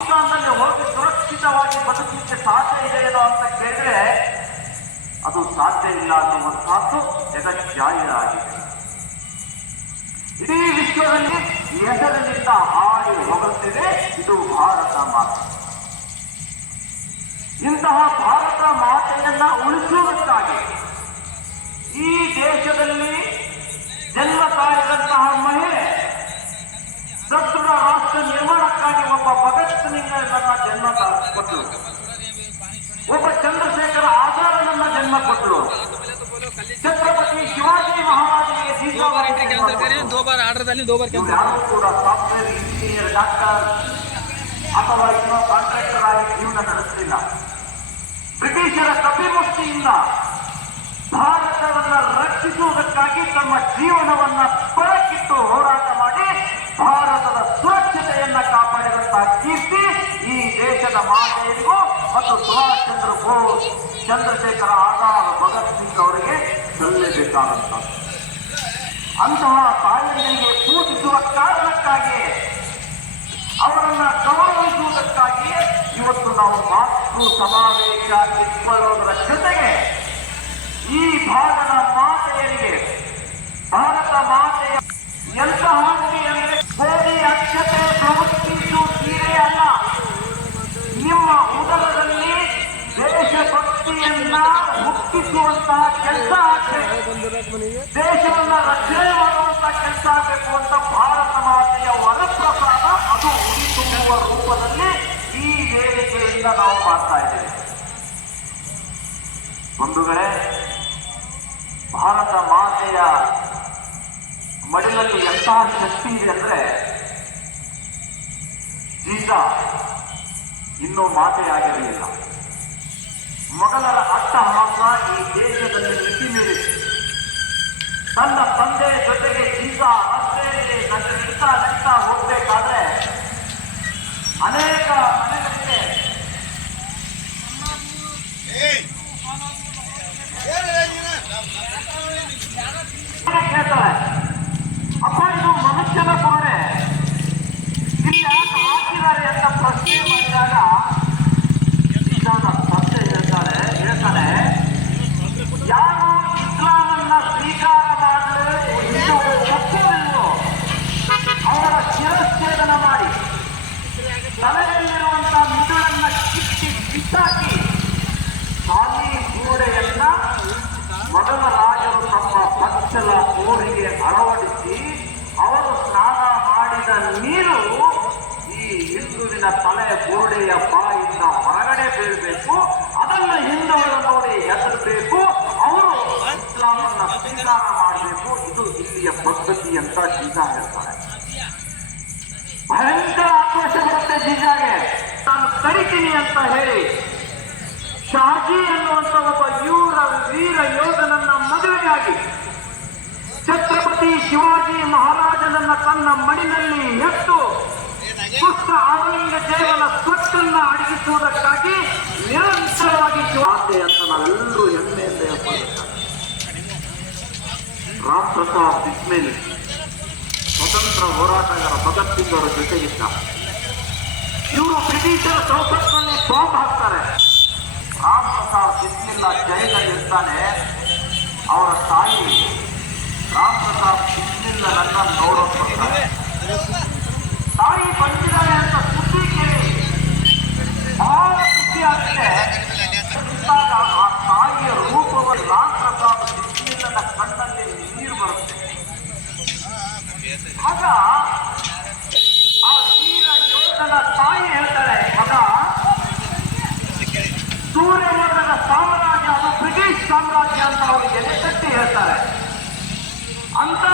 ಪಾಕಿಸ್ತಾನದಲ್ಲಿ ಹೋಗಿ ಸುರಕ್ಷಿತವಾಗಿ ಬದುಕಲಿಕ್ಕೆ ಸಾಧ್ಯ ಇದೆಯೋ ಅಂತ ಕೇಳಿದ್ರೆ ಅದು ಸಾಧ್ಯ ಇಲ್ಲ ಅನ್ನುವಂಥದ್ದು ಜಗಜ್ಜಾಹಿರ ಆಗಿದೆ. ಇಡೀ ವಿಶ್ವದಲ್ಲಿ ಹೆಸರಿನಿಂದ ಹಾಡಿ ಹೋಗುತ್ತಿದೆ ಇದು ಭಾರತ ಮಾತೆ. ಇಂತಹ ಭಾರತ ಮಾತೆಯನ್ನ ಉಳಿಸುವುದಕ್ಕಾಗಿ ಈ ದೇಶದಲ್ಲಿ ಜನ್ಮ ತಾಳಿದಂತಹ ಮಹಿಳೆ ಸದೃಢ ರಾಷ್ಟ್ರ ನಿರ್ಮಾಣಕ್ಕಾಗಿ ಒಬ್ಬ ಭಗತ್ ಸಿಂಗ್ ನನ್ನ ಜನ್ಮ ಕೊಟ್ಟರು, ಒಬ್ಬ ಚಂದ್ರಶೇಖರ ಆಜಾದನನ್ನ ಜನ್ಮ ಕೊಟ್ಟರು, ಛತ್ರಪತಿ ಶಿವಾಜಿ ಮಹಾರಾಜನಿಗೆ ಯಾರು ಕೂಡ ಸಾಫ್ಟ್ವೇರ್ ಇಂಜಿನಿಯರ್, ಡಾಕ್ಟರ್ ಅಥವಾ ಇನ್ನೂ ಕಾಂಟ್ರಾಕ್ಟರ್ ಆಗಿ ಜೀವನ ನಡೆಸಲಿಲ್ಲ. ಬ್ರಿಟಿಷರ ಕಪಿಮುಷ್ಟಿಯಿಂದ ಭಾರತವನ್ನ ರಕ್ಷಿಸುವುದಕ್ಕಾಗಿ ತಮ್ಮ ಜೀವನವನ್ನ ಪರಕ್ಕಿಟ್ಟು ಹೋರಾಟ ಮಾಡಿ ಭಾರತದ ಸುರಕ್ಷತೆಯನ್ನ ಕಾಪಾಡಿದಂತಹ ಕೀರ್ತಿ ಈ ದೇಶದ ಮಾತೆಯರಿಗೂ ಮತ್ತು ಸುಭಾಷ್ ಚಂದ್ರ ಬೋಸ್, ಚಂದ್ರಶೇಖರ ಆಜಾದ್, ಭಗತ್ ಸಿಂಗ್ ಅವರಿಗೆ ಸಲ್ಲಬೇಕಾದಂಥದ್ದು. ಅಂತಹ ತಾಯಿಯರಿಗೆ ಪೂಜಿಸುವ ಕಾರಣಕ್ಕಾಗಿ, ಅವರನ್ನ ಗೌರವಿಸುವುದಕ್ಕಾಗಿಯೇ ಇವತ್ತು ನಾವು ಮಾತೃ ಸಮಾವೇಶ ಇಟ್ಕೊಳ್ಳೋದರ ಜೊತೆಗೆ ಈ ಭಾರತ ಮಾತೆಯರಿಗೆ, ಭಾರತ ಮಾತೆಯ ಎಂತಹ ಅಂದ್ರೆ ಕೋಡಿ ಅಕ್ಷತೆ ಪ್ರವರ್ತಿಸು ತೀರೆ ಅಲ್ಲ, ನಿಮ್ಮ ಉದರದಲ್ಲಿ ದೇಶಭಕ್ತಿಯನ್ನ ಹುಟ್ಟಿಸುವಂತಹ ಕೆಲಸ ಆಗಬೇಕು, ದೇಶವನ್ನ ರಕ್ಷಣೆ ಮಾಡುವಂತಹ ಕೆಲಸ ಆಗಬೇಕು ಅಂತ ಭಾರತ ಮಾತೆಯ ವರಪ್ರಸಾದ ಅದು ಉಡಿ ತುಂಬುವ ರೂಪದಲ್ಲಿ ಈ ವೇದಿಕೆಯಿಂದ ನಾವು ಮಾಡ್ತಾ ಇದ್ದೇವೆ. ಬಂಧುಗಳೇ, ಭಾರತ ಮಾತೆಯ ಮಡಿಲಲ್ಲಿ ಎಂತಹ ಶಕ್ತಿ ಇದೆ ಅಂದ್ರೆ, ಜೀಜಾ ಇನ್ನೂ ಮಾತೆಯಾಗಿರಲಿಲ್ಲ. ಮೊಘಲರ ಅಟ್ಟಹಾಸ ಈ ದೇಶದಲ್ಲಿ ಮಿತಿ ಮೀರಿದೆ. ತನ್ನ ತಂದೆಯ ಜೊತೆಗೆ ಜೀಜಾ ರಸ್ತೆಯಲ್ಲಿ ನಗ್ತಾ ಹೋಗ್ಬೇಕಾದ್ರೆ ಅನೇಕ ಮನೆಗಳಿಗೆ ಹೇಳ್ತಾಳೆ, ಅಪ್ಪ ಇದು ಮನುಷ್ಯನ ಬುರುಡೆ, ಇಲ್ಲಿ ಯಾಕೆ ಹಾಕಿದ್ದಾರೆ ಅಂತ ಪ್ರಶ್ನೆ ಮಾಡಿದಾಗ ಹೇಳ್ತಾನೆ, ಯಾರು ಇಸ್ಲಾಮನ್ನ ಸ್ವೀಕಾರ ಮಾಡಲು ಒಪ್ಪುವುದಿಲ್ಲವೋ ಅವರ ಶಿರಚ್ಛೇದನ ಮಾಡಿ ತಲೆಯಲ್ಲಿರುವಂತಹ ಮಿದುಳನ್ನ ಕಿತ್ತಿ ಕಿತ್ತಾಕಿ ಖಾಲಿ ಗೋಡೆಯನ್ನ ಮೊದಲ ರಾಜರು ತಮ್ಮ ಪಕ್ಷದ ಊರಿಗೆ ಅಳವಡಿಸಿ ಅವರು ಸ್ನಾನ ಮಾಡಿದ ನೀರು ಈ ಹಿಂದುವಿನ ತಲೆ ಗೋಡೆಯ ಬಾಯಿಂದ ಹೊರಗಡೆ ಬೀಳಬೇಕು, ಅದನ್ನು ಹಿಂದೂಗಳು ನೋಡಿ ಹೆದರಬೇಕು, ಅವರು ಇಸ್ಲಾಮನ್ನ ಸ್ವೀಕಾರ ಮಾಡಬೇಕು. ಇದು ಇಲ್ಲಿಯ ಪದ್ಧತಿ ಅಂತ ಜೀಜಾ ಹೇಳ್ತಾರೆ. ಭಯಂಕರ ಆಕ್ರೋಶ ಬರುತ್ತೆ ಜೀಜಾಗೆ. ನಾನು ಕರಿತೀನಿ ಅಂತ ಹೇಳಿ ಶಾಜಿ ಎನ್ನುವಂತ ಒಬ್ಬ ವೀರ ಯೋಧನನ್ನ ಮದುವೆಯಾಗಿ ಛತ್ರಪತಿ ಶಿವಾಜಿ ಮಹಾರಾಜನನ್ನ ತನ್ನ ಮಡಿನಲ್ಲಿ ಎತ್ತು ದುಷ್ಟ ಔರಂಗಜೇಬನ ಸ್ವತ್ತನ್ನ ಅಡಗಿಸುವುದಕ್ಕಾಗಿ ನಿರಂತರವಾಗಿ ಮಾತೆ ಅಂತ ನಾವೆಲ್ಲರೂ ಹೆಮ್ಮೆಯಿಂದ ಹೇಳ್ಕೊಳ್ಬೇಕಾಗ್ತದೆ. ರಾಮ್ ಪ್ರಸಾದ್ ಬಿಸ್ಮಿಲ್ ಸ್ವತಂತ್ರ ಹೋರಾಟಗಾರ ಭಗತ್ ಸಿಂಗ್ ಅವರ ಜೊತೆಗಿದ್ದ. ಇವರು ಬ್ರಿಟಿಷರ ಸಂಸತ್ನಲ್ಲಿ ಬಾಂಬ್ ಹಾಕ್ತಾರೆ. ರಾಮ್ ಪ್ರಸಾದ್ ಬಿಸ್ಮಿಲ್ಲ ಜೈಲಲ್ಲಿ ಇರ್ತಾನೆ. ಅವರ ತಾಯಿ ರಾಮ್ ಪ್ರಸಾದ್ ಬಿಸ್ಮಿಲ್ಲನನ್ನ ನೋಡೋಕ್ ಬರ್ತಾರೆ. ತಾಯಿ ಬಂದಿದ್ದಾರೆ ಅಂತ ಸುದ್ದಿ ಕೇಳಿ ಬಹಳ ಖುಷಿ ಆಗುತ್ತೆ. ಆ ತಾಯಿಯ ರೂಪವನ್ನು ರಾಮ್ ಪ್ರಸಾದ್ ಬಿಸ್ಮಿಲ್ಲನ ಕಣ್ಣಲ್ಲಿ ನೀರು ಬರುತ್ತೆ. ಆಗ ಆ ವೀರ ಯೋಧನ ತಾಯಿ ಹೇಳ್ತಾರೆ, ಮಗ, ಸೂರ್ಯವರ್ಣದ ಸಾಮ್ರಾಜ್ಯ ಅದು ಬ್ರಿಟಿಷ್ ಸಾಮ್ರಾಜ್ಯ ಅಂತ ಅವರು ಎದೆ ತಟ್ಟಿ ಹೇಳ್ತಾರೆ. ಅಂತ